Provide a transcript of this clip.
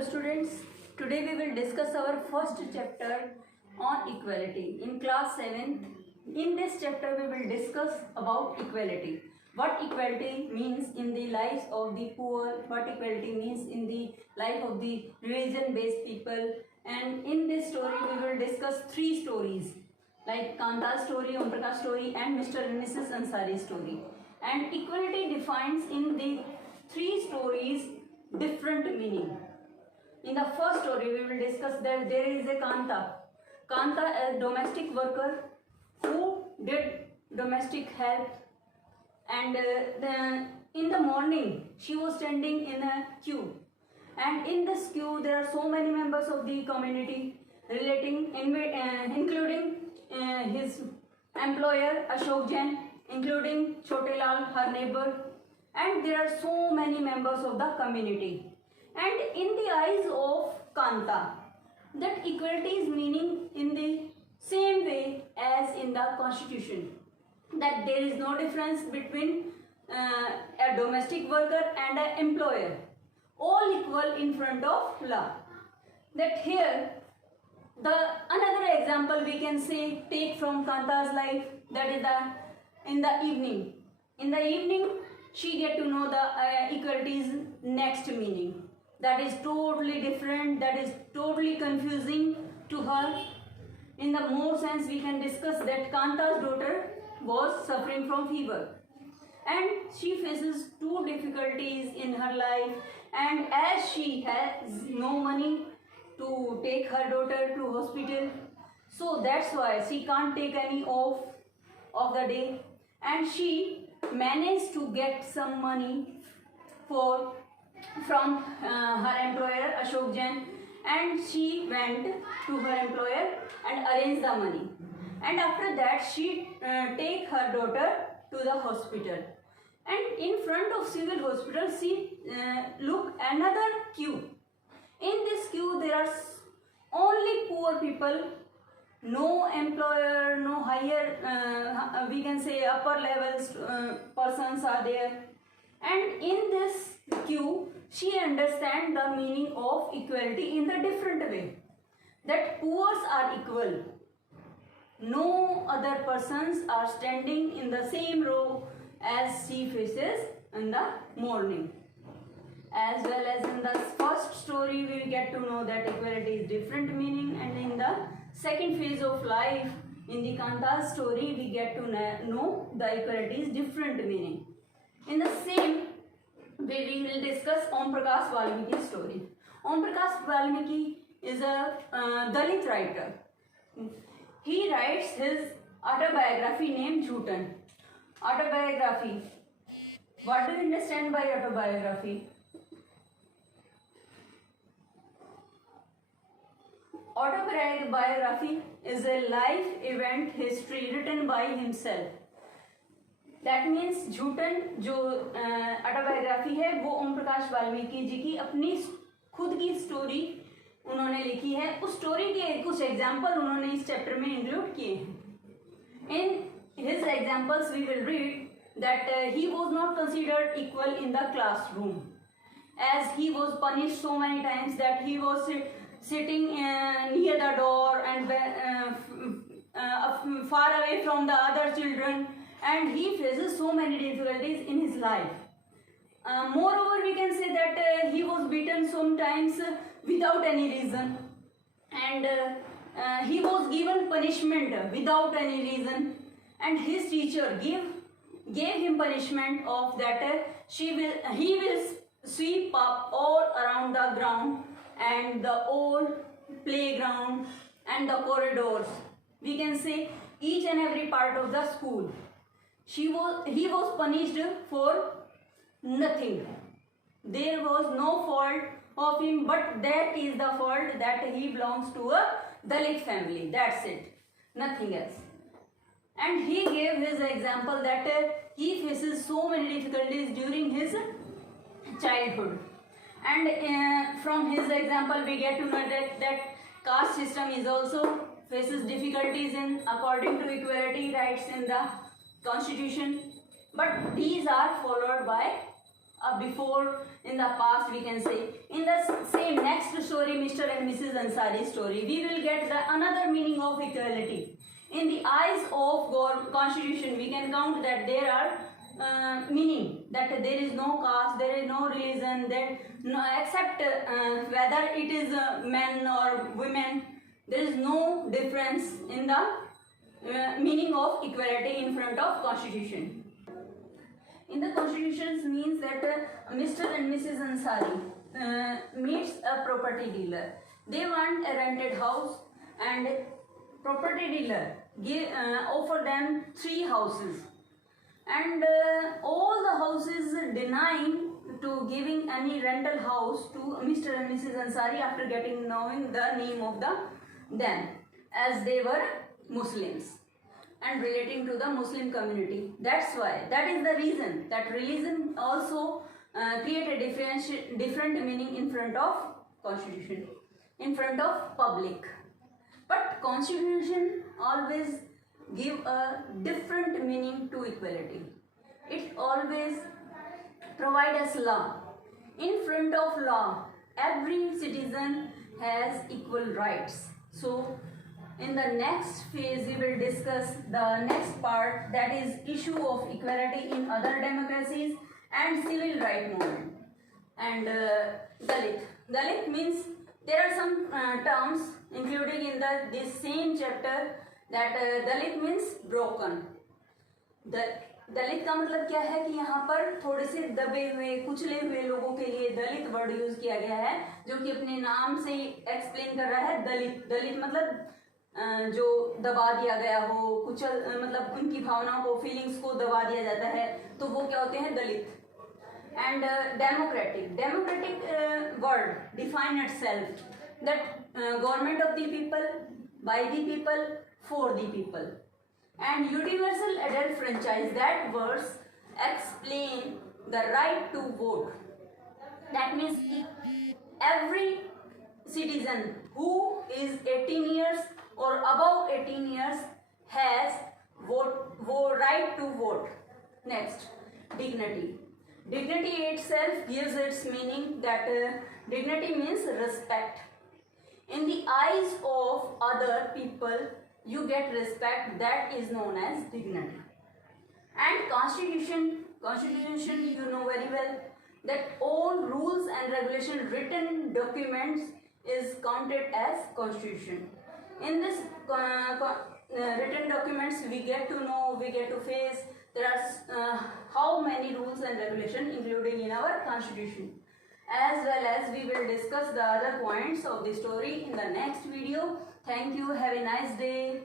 Hello students, today we will discuss our first chapter on equality in class 7th. In this chapter we will discuss about equality. What equality means in the lives of the poor, what equality means in the life of the religion based people, and in this story we will discuss three stories like Kanta's story, Om Prakash story and Mr. and Mrs. Ansari's story. And equality defines in the three stories different meaning. In the first story, we will discuss that there is a Kanta. Kanta, a domestic worker who did domestic help, and in the morning she was standing in a queue, and in this queue there are so many members of the community including his employer Ashok Jain, including Chote Lal, her neighbor, and there are so many members of the community. And in the eyes of Kanta, that equality is meaning in the same way as in the constitution, that there is no difference between a domestic worker and an employer, all equal in front of law. That here the another example we can say take from Kanta's life, that is in the evening. In the evening she get to know the equality's next meaning. That is totally different, that is totally confusing to her. In the more sense we can discuss that Kanta's daughter was suffering from fever and she faces two difficulties in her life, and as she has no money to take her daughter to hospital, so that's why she can't take any off of the day, and she managed to get some money from her employer Ashok Jain, and she went to her employer and arranged the money, and after that she take her daughter to the hospital, and in front of civil hospital she look another queue. In this queue there are only poor people, no employer, no higher we can say upper levels persons are there. And in this queue she understands the meaning of equality in a different way, that poors are equal, no other persons are standing in the same row as she faces in the morning. As well as in the first story we get to know that equality is different meaning, and in the second phase of life in the Kanta's story we get to know the equality is different meaning. In the same way we will discuss Om Prakash Valmiki's story. Om Prakash Valmiki is a Dalit writer. He writes his autobiography named Jhutan. Autobiography. What do you understand by autobiography? Autobiography is a life event history written by himself. That means झूठन जो autobiography है वो ओम प्रकाश वाल्मीकि जी की अपनी खुद की story उन्होंने लिखी है. उस स्टोरी के कुछ एग्जाम्पल उन्होंने इस चैप्टर में इंक्लूड किए हैं. In his examples we will read that he was not considered equal in the classroom, as he was punished so many times that he was sitting near the door and far away from the other children, and he faces so many difficulties in his life. Moreover, we can say that he was beaten sometimes without any reason, and he was given punishment without any reason, and his teacher gave him punishment of that he will sweep up all around the ground and the old playground and the corridors. We can say each and every part of the school. He was punished for nothing. There was no fault of him, but that is the fault that he belongs to a Dalit family. That's it, nothing else. And he gave his example that he faces so many difficulties during his childhood, and from his example we get to know that caste system is also faces difficulties in according to equality rights in the constitution, but these are followed by before in the past, we can say. In the same next story, Mr. and Mrs. Ansari story, we will get the another meaning of equality. In the eyes of constitution, we can count that there are meaning that there is no caste, there is no religion, that no, except whether it is men or women, there is no difference in the meaning of equality in front of constitution. In the constitution means that Mr. and Mrs. Ansari meets a property dealer. They want a rented house, and property dealer offer them 3 houses, and all the houses denying to giving any rental house to Mr. and Mrs. Ansari after knowing the name of them, as they were Muslims and relating to the Muslim community. That's why, that is the reason that religion also create a different meaning in front of constitution, in front of public. But constitution always give a different meaning to equality. It always provide us law. In front of law, every citizen has equal rights. So in the next phase, we will discuss the next part, that is issue of equality in other democracies and civil right movement. And Dalit. Dalit means there are some terms including in this same chapter, that Dalit means broken. दलित का मतलब क्या है कि यहाँ पर थोड़े से दबे हुए कुचले हुए लोगों के लिए दलित वर्ड यूज किया गया है, जो कि अपने नाम से एक्सप्लेन कर रहा है दलित. दलित मतलब जो दबा दिया गया हो, कुचल मतलब उनकी भावनाओं को, फीलिंग्स को दबा दिया जाता है, तो वो क्या होते हैं, Dalit. And democratic word define itself that government of the people, by the people, for the people. And universal adult franchise, that words explain the right to vote. That means every citizen who is 18 years or above 18 years has right to vote. Next, dignity. Dignity itself gives its meaning that dignity means respect. In the eyes of other people, you get respect, that is known as dignity. And constitution you know very well that all rules and regulation written documents is counted as constitution. In this written documents, we get to know, we get to face there are how many rules and regulation including in our constitution. As well as we will discuss the other points of the story in the next video. Thank you. Have a nice day.